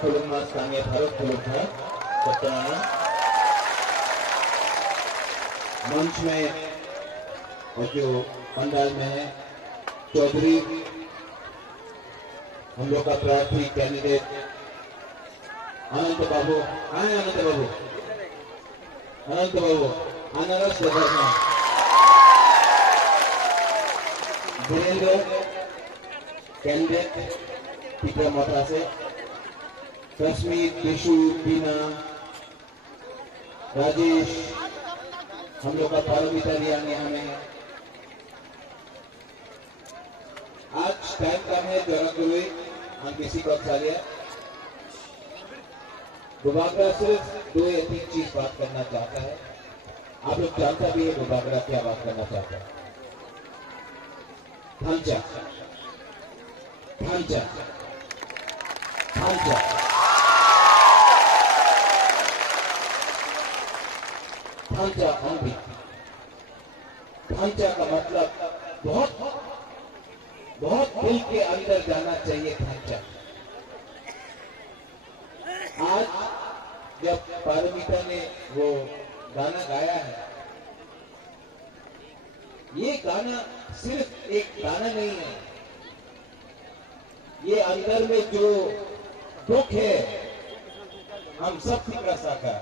खोलूंगा स्थानीय भारत खोलूंगा बताना मंच में और जो पंडाल में है चौधरी हम लोग का प्रार्थी कैंडिडेट अनंत बाबू आए अनंत बाबू अनारस वीरेंद्र कैंडिडेट टीका मोटा से कश्मीर विशु बीना राजेश हम लोग का पारमिता लिया हमें आज टाइम कम है जरा हुए हम किसी को अच्छा लिया बुबागरा सिर्फ 2 या 3 चीज बात करना चाहता है। आप लोग जानता भी है बुबागरा क्या बात करना चाहता है। ढांचा ढांचा ढांचा ढांचा हम ढांचा का मतलब बहुत बहुत दिल के अंदर जाना चाहिए। ढांचा आज जब पारमिता ने वो गाना गाया है ये गाना सिर्फ एक गाना नहीं है ये अंदर में जो दुख है हम सब फिक्र साका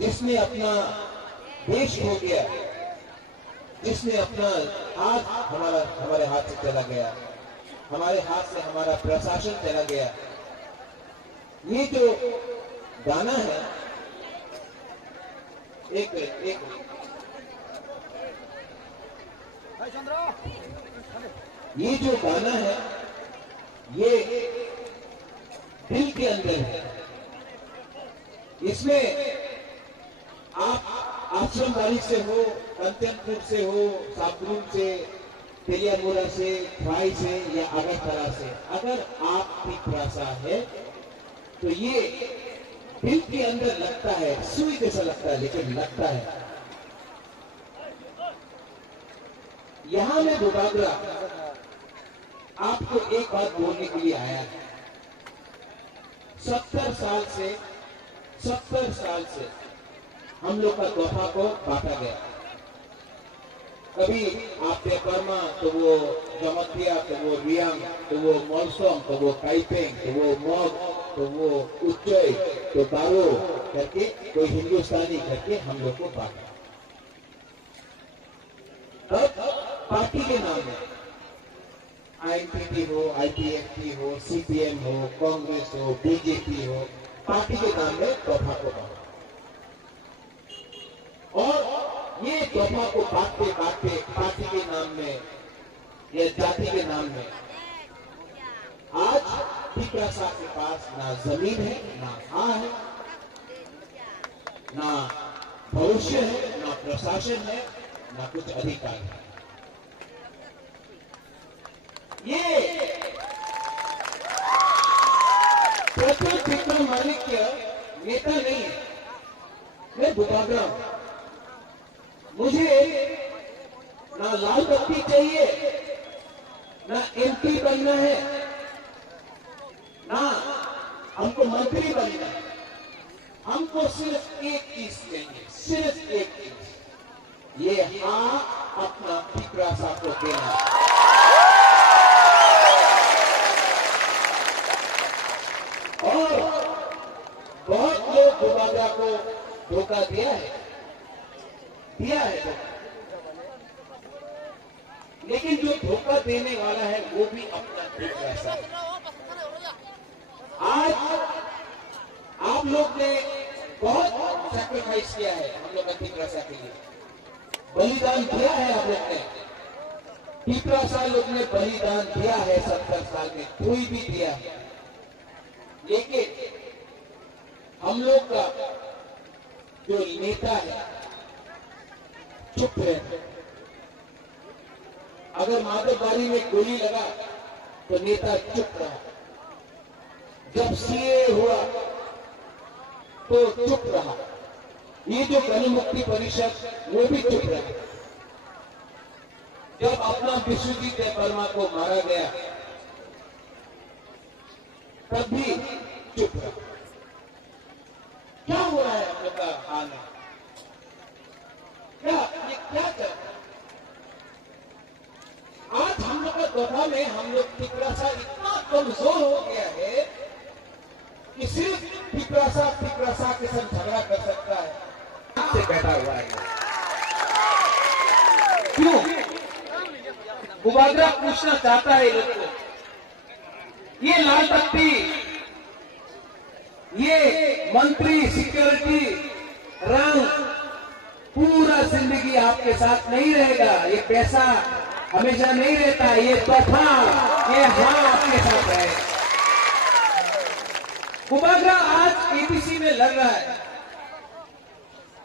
जिसने अपना देश खो गया जिसने अपना हाथ हमारे हाथ से चला गया हमारे हाथ से हमारा प्रशासन चला गया ये जो गाना है एक ये जो गाना है ये दिल के अंदर है। इसमें आप आश्रम बाड़ी से हो कंचनपुर से हो साबरुम से तेलियामुरा से खाई से या अगरतला से अगर आपकी भाषा है तो ये दिल के अंदर लगता है सुई जैसा लगता है लेकिन लगता है। यहां में बुबागरा आपको एक बात बोलने के लिए आया है। 70 साल से हम लोग का तोहफा को बांटा गया। कभी आप पेपरमा तो वो जमतिया तो वो रियांग तो वो मॉलसोम तो वो काइपेंग तो वो मॉग तो वो उच्चय तो बारो करके कोई हिंदुस्तानी करके हम लोग को बांटा। तब पार्टी के नाम में आईपीपी हो आईपीएफटी हो सीपीएम हो कांग्रेस हो बीजेपी हो पार्टी के नाम में तोहफा को बांटा और ये तोहफा को बांटते बांटते पार्टी के नाम में या जाति के नाम में आज टिकरासा के पास ना जमीन है ना हाँ है ना भविष्य है ना प्रशासन है ना कुछ अधिकार है। ये प्रत्येक विक्रम मालिक नेता नहीं है। मैं बुबागरा मुझे ना लाल बत्ती चाहिए ना एमपी बनना है ना हमको मंत्री बनना है। हमको सिर्फ एक चीज चाहिए सिर्फ एक चीज ये हाँ अपना टिकरासा को देना। और बहुत लोग बुबागरा को धोखा दिया है लेकिन जो धोखा देने वाला है वो भी अपना टिकरासा है। आज आप लोग ने बहुत सैक्रिफाइस किया है हम लोग का टिकरासा के लिए बलिदान दिया है। आप लोग ने टिकरासा लोग ने बलिदान दिया है 70 साल में कोई भी दिया है लेकिन हम लोग का जो नेता है चुप रहे। अगर माधवबाड़ी में गोली लगा तो नेता चुप रहा। जब सीए हुआ तो चुप रहा। ये जो गण मुक्ति परिषद वो भी चुप रहा। जब अपना विश्वजीत वर्मा को मारा गया तब भी चुप रहा। क्या हो रहा है हम लोग का हाल है? ये क्या कर रहा है? आज हम लोग का दोहा में हम लोग टिपरासा इतना कमजोर हो गया है कि सिर्फ टिपरासा के साथ झगड़ा कर सकता है, से बैठा हुआ है। क्यों? बुबागरा पूछना चाहता है लोग को, ये लाल बत्ती, ये मंत्री, सिक्योरिटी, रंग पूरा जिंदगी आपके साथ नहीं रहेगा। ये पैसा हमेशा नहीं रहता, ये तोहफा, ये हाँ आपके साथ है। बुबागरा आज एटीसी में लड़ रहा है।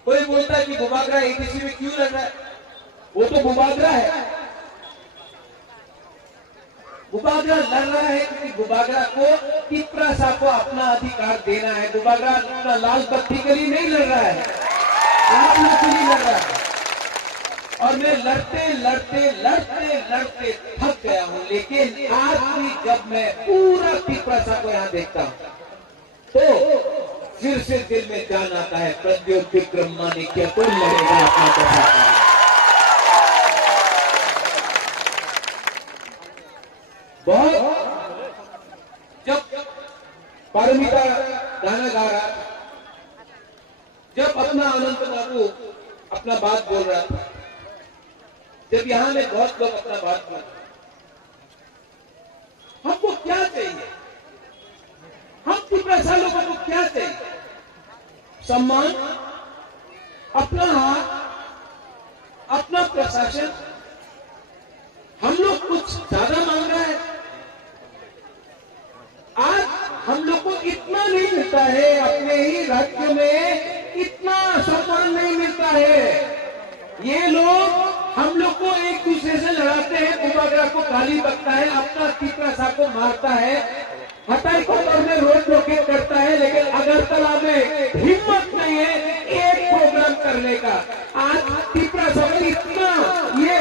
कोई बोलता है कि बुबागरा एटीसी में क्यों लड़ रहा है? वो तो बुबागरा है। बुबागरा लड़ रहा है क्योंकि बुबागरा को टिपरासा को अपना अधिकार देना है। बुबागरा अपना लाल बत्ती के लिए नहीं लड़ रहा है, आप लोग के लिए लड़ रहा है। और मैं लड़ते थक गया हूं। लेकिन आज भी जब मैं पूरा टिपरासा को यहां देखता हूं तो फिर से दिल में जान आता है, प्रद्योत विक्रम माणिक्य तो लड़ेगा अपना दफा। बहुत जब पारमिता गाना गा रहा, जब अपना अनंत बाबू अपना बात बोल रहा था, जब यहां में बहुत लोग अपना बात बोल रहे, हमको क्या चाहिए? हम टिपरासा लोगों को क्या चाहिए? सम्मान, अपना हाथ, अपना प्रशासन। हम लोग कुछ ज्यादा मांग रहा है। आज हम लोग को इतना नहीं मिलता है, अपने ही राज्य में इतना सम्मान नहीं मिलता है। ये लोग हम लोग को एक दूसरे से लड़ाते हैं, बुबागरा को गाली बकता है, अपना टिपरासा को मारता है, हटाई कोतर में रोड ब्लॉकेट करता है, लेकिन अगरतला में हिम्मत नहीं है एक प्रोग्राम करने का। आज टिपरासा में इतना ये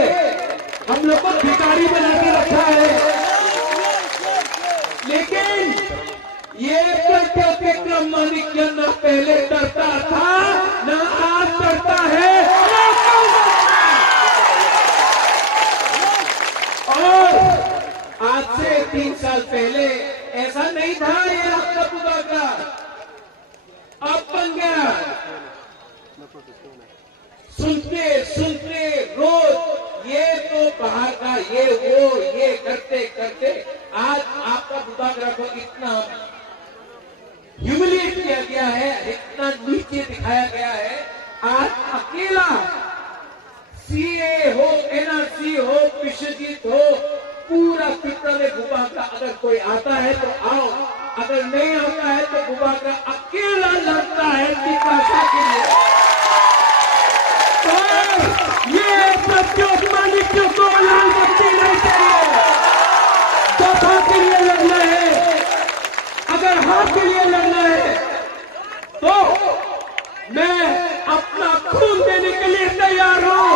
हम लोग को भिखारी बना के रखा है। लेकिन ये प्रद्योत विक्रम माणिक्य न पहले डरता था, न आज डरता है। और आज से 3 साल पहले ऐसा नहीं था ये आपका बुबागरा, अब बन गया। सुनते रोज ये तो बाहर का, ये वो, ये करते करते आज आपका बुबागरा को इतना ह्यूमिलिएट किया गया है, इतना नीचे दिखाया गया है। आज अकेला सीए हो, एनआरसी हो, विश्वजीत हो, पूरा पिपरा में बुबागरा अगर कोई आता है तो आओ, अगर नहीं आता है तो बुबागरा अकेला लड़ता है टिपरासा के लिए। तो ये प्रद्योत माणिक्य को लाल बत्ती नहीं चाहिए, दफा के लिए लड़ना है। अगर हाथ के लिए लड़ना है तो मैं अपना खून देने के लिए तैयार हूं।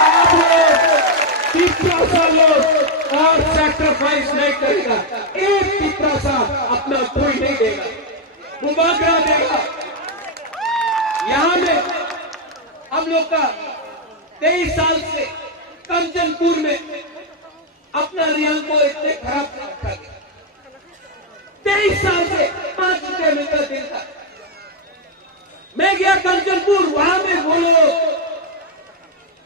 आप टिपरासा लोग और सैक्रिफाइस नहीं करेगा, एक टिपरासा अपना कोई नहीं देगा, बुबागरा देगा। यहां में हम लोग का 23 साल से कंचनपुर में अपना रियांग को इतने खराब रखा गया। 23 साल से 5 रुपये मिलता दिन का। मैं गया कंचनपुर, वहां में बोलो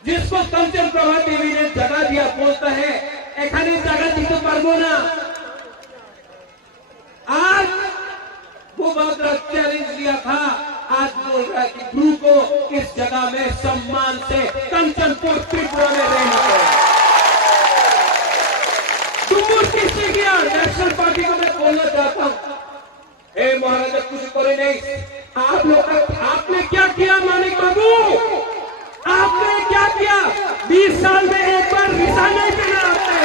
जिसको कंचन प्रभा देवी ने जगह दिया, बोलता है एखाने जगह दीते पारबो ना। आज बुबागरा चैलेंज दिया था, आज बोल रहा है कि ध्रुव को इस जगह में सम्मान से कंचनपुर त्रिपुरा में रहना है। डुम्बुर किसने किया? नेशनल पार्टी को मैं बोलना चाहता हूं, हे महाराजा कुछ करे नहीं। आप लोग आपने क्या किया? माणिक बाबू आपने क्या किया? 20 साल में एक बार रिसाइन नहीं देना आपने।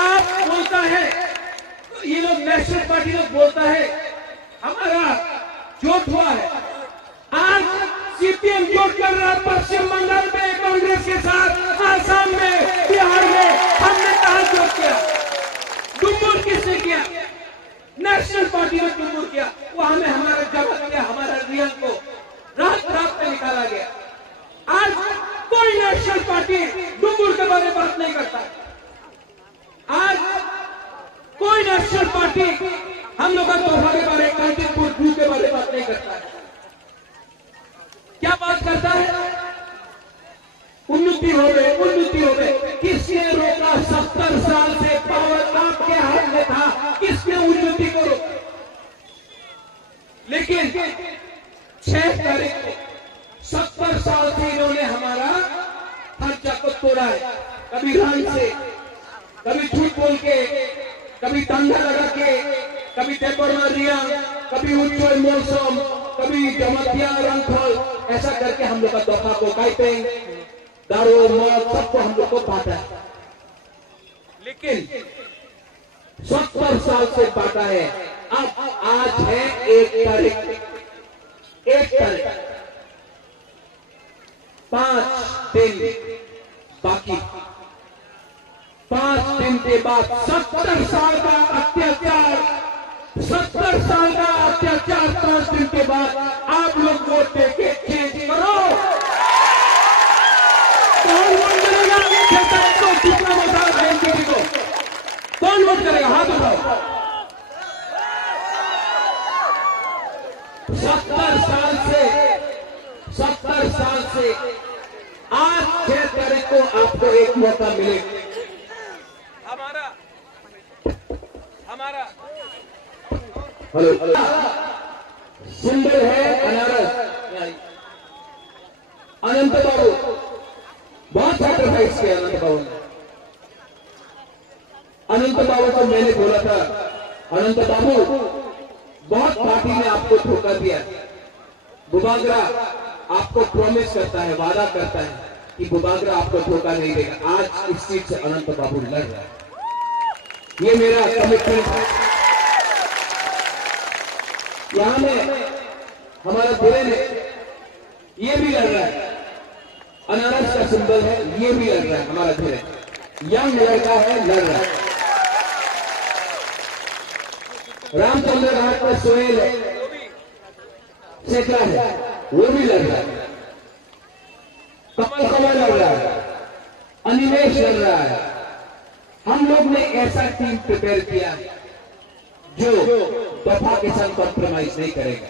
आप बोलता है, ये लोग नेशनल पार्टी लोग बोलता है हमारा जोट हुआ है। आज सीपीएम जोट कर रहा है पश्चिम बंगाल में कांग्रेस के साथ, आसाम में, बिहार में। हमने कहा जोट किया? डुम्बुर नेशनल पार्टी ने डुम्बुर किया, वहां में हमारा जगह किया, हमारा रियल को रात रात में निकाला गया। आज कोई नेशनल पार्टी डुम्बुर के बारे में बात नहीं करता। आज कोई नेशनल पार्टी हम लोग का तोहफा के बारे, कांचनपुर व्यू के बारे में बात नहीं करता है। क्या बात करता है? उन्नति हो गए, उन्नति हो गए। किसने रोका? 70 साल से पावर आपके हाथ में था, किसने उन्नति को रोका? लेकिन 6 तारीख को 70 साल से इन्होंने हमारा ढांचा को तोड़ा है। कभी रंग से, कभी झूठ बोल के, कभी धंधा लगा के, कभी टेपरमा रिया, कभी उच्चोय मौसम, कभी जमतिया रंगफल, ऐसा करके हम लोग का दफा को काइपेंग, दारू मौत सबको हम लोग को बांटा है। लेकिन 70 साल से बांटा है। अब आज है 1 तारीख, 5 दिन बाकी। 5 दिन के बाद 70 साल का अत्याचार, 70 साल का अत्याचार 5 दिन के बाद आप लोग वोट देके चेंज करो। कौन वोट करेगा? को कितना बताओ एनपीपी को कौन वोट करेगा? हाथ उठाओ। 70 साल से आज 6 तारीख को आपको एक मौका मिले। हमारा हेलो सिंबल है अनारस। अनंत बाबू बहुत सैक्रिफाइस किया। अनंत बाबू को मैंने बोला था, अनंत बाबू बहुत पार्टी ने आपको धोखा दिया। बुबागरा आपको प्रॉमिस करता है, वादा करता है कि बुबागरा आपको धोखा नहीं देगा। आज इस सीट से अनंत बाबू लड़ रहा है, ये मेरा कमिटमेंट है। यहां में हमारा धीरे ने ये भी लड़ रहा है, अनारस का सिंबल है, ये भी लड़ रहा है। हमारा धीरे यंग लड़का है, लड़ रहा है। रामचंद्र घाट का सोहेल है, सेकरा है, वो भी लड़ रहा है। कमल लड़ रहा है, अनिमेश लड़ रहा है। हम लोग ने ऐसा टीम प्रिपेयर किया जो दफा के साथ कॉम्प्रोमाइज नहीं करेगा।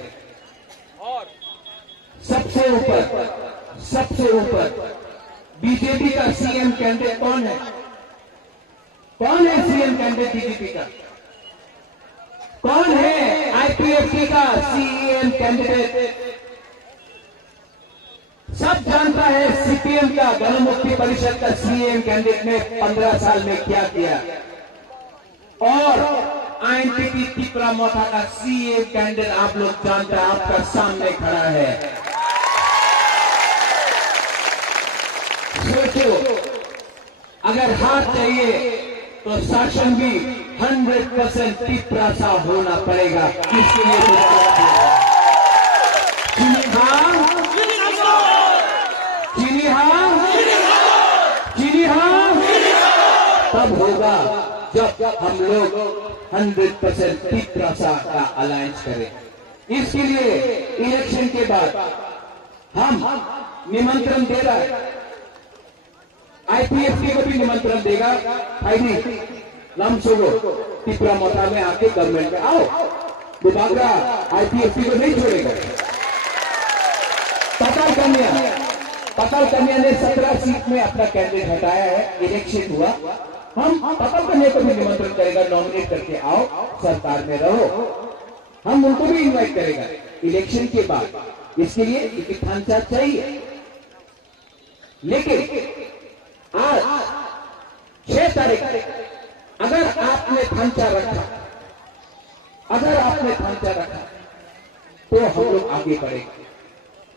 और सबसे ऊपर बीजेपी का सीएम कैंडिडेट कौन है? कौन है सीएम कैंडिडेट बीजेपी का? कौन है आईपीएफटी का सीएम कैंडिडेट? सब जानता है सीपीएम का, गणमुक्ति परिषद का सीएम कैंडिडेट ने 15 साल में क्या किया। और आईएनटीटी त्रिपुरा मोथा का सीएम कैंडिडेट आप लोग जानते हैं, आपका सामने खड़ा है। सोचो, अगर हाथ चाहिए तो शासन भी 100% त्रिपुरा सा होना पड़ेगा। इसके लिए चीनी हाँ तब होगा जब हम लोग 100% त्रिपुरा सा का अलायंस करें। इसके लिए इलेक्शन के बाद हम निमंत्रण दे रहा है, आईपीएफटी को भी निमंत्रण देगा। फाइनली लमसोगो त्रिपुरा मोथा में आके गवर्नमेंट में आओ। बुबागरा आईपीएफटी को नहीं छोड़ेगा। पताल कन्या ने 17 सीट में अपना कैंडिडेट हटाया है, इलेक्शन हुआ। हम पताल कन्या को भी निमंत्रण करेगा, नॉमिनेट करके आओ, सरकार में रहो। हम उनको भी इनवाइट करेगा इलेक्शन के बाद। इसके लिए एक ढांचा चाहिए। लेकिन आज 6 तारीख अगर आपने ढांचा रखा, तो हम लोग आगे बढ़ेंगे।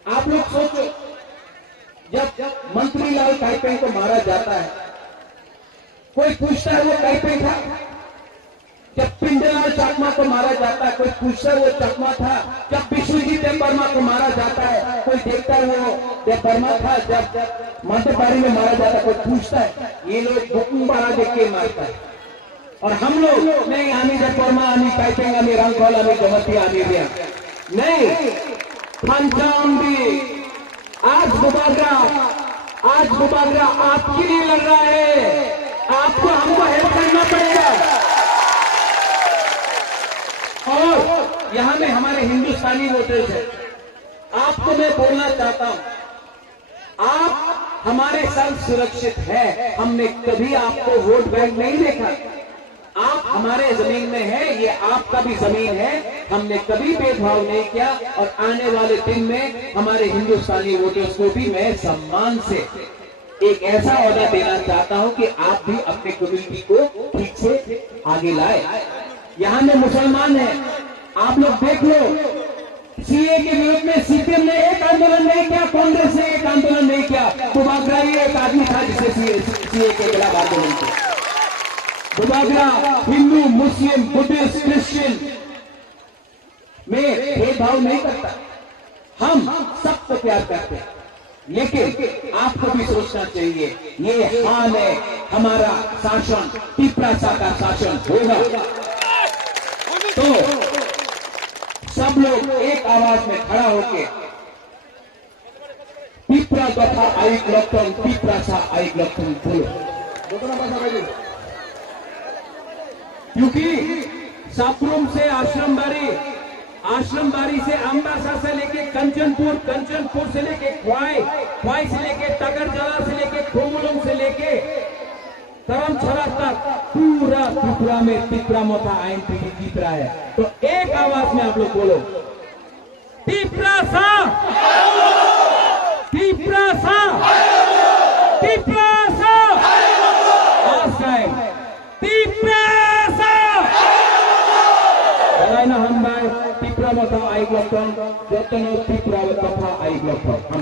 आप लोग सोचो, जब मंत्रीलाल काइपेंग को मारा जाता है, कोई पूछता है वो काइपेंग था? जब पिंडलाल चकमा को मारा जाता है, कोई पूछता है वो चकमा था? जब विश्वजीत देवबर्मा को मारा जाता है, कोई देखता है वो देवबर्मा था? जब मंत्रपारी में मारा जाता है, कोई पूछता है? ये लोग बुकिंग बना देख के मारता है। और हम लोग नहीं आमी जपरमा आमी टाइपिंग आमी रंगोल आमी जमती आमी दिया नहीं पंचाम भी आज मुबादला आपके लिए लड़ रहा है, आपको हमको हेल्प करना पड़ेगा। और यहां में हमारे हिंदुस्तानी वोटर्स हैं, आपको मैं बोलना चाहता हूं, आप हमारे साथ सुरक्षित है। हमने कभी आपको वोट बैंक नहीं देखा, आप हमारे जमीन में है, ये आपका भी जमीन है, हमने कभी भेदभाव नहीं किया। और आने वाले दिन में हमारे हिंदुस्तानी वोटर्स को भी मैं सम्मान से एक ऐसा ऑर्डर देना चाहता हूं कि आप भी अपने कम्युनिटी को ठीक से आगे लाए। यहां में मुसलमान है, आप लोग देख लो, सीए के विरोध में सीपीएम ने एक आंदोलन नहीं किया, कांग्रेस ने एक आंदोलन नहीं किया। दुबागरा एक आदमी था जिसने सीए के खिलाफ आंदोलन किया। दुबागरा हिंदू, मुस्लिम, बुद्धिस्ट, क्रिश्चियन में भेदभाव नहीं करता, हम सबको प्यार करते हैं। लेकिन आपको भी सोचना चाहिए, ये हाल है हमारा शासन, टिपरासा का शासन होगा तो सब लोग एक आवाज में खड़ा होके टिपरा तथा आइक लॉकडाउन, टिपरासा आइक लॉकडाउन बोलो। क्योंकि सापरूम से आश्रम बारी से अम्बासा से लेके कंचनपुर से लेके ख्वाई से लेके तगरजला से लेके खोमुलुंग से लेके धर्मशाला तक पूरा त्रिपुरा में टिपरा मोथा आइन पीढ़ी जीत रहा है। तो एक आवाज में आप लोग बोलो, टिपरासा, टिपरासा, टिपरासा, लास्ट टाइम टिपरासा। ना हम भाई टिपरा मोथा आइक लॉकडाउन, जतनो टिपरा तथा आइक लॉकडाउन हम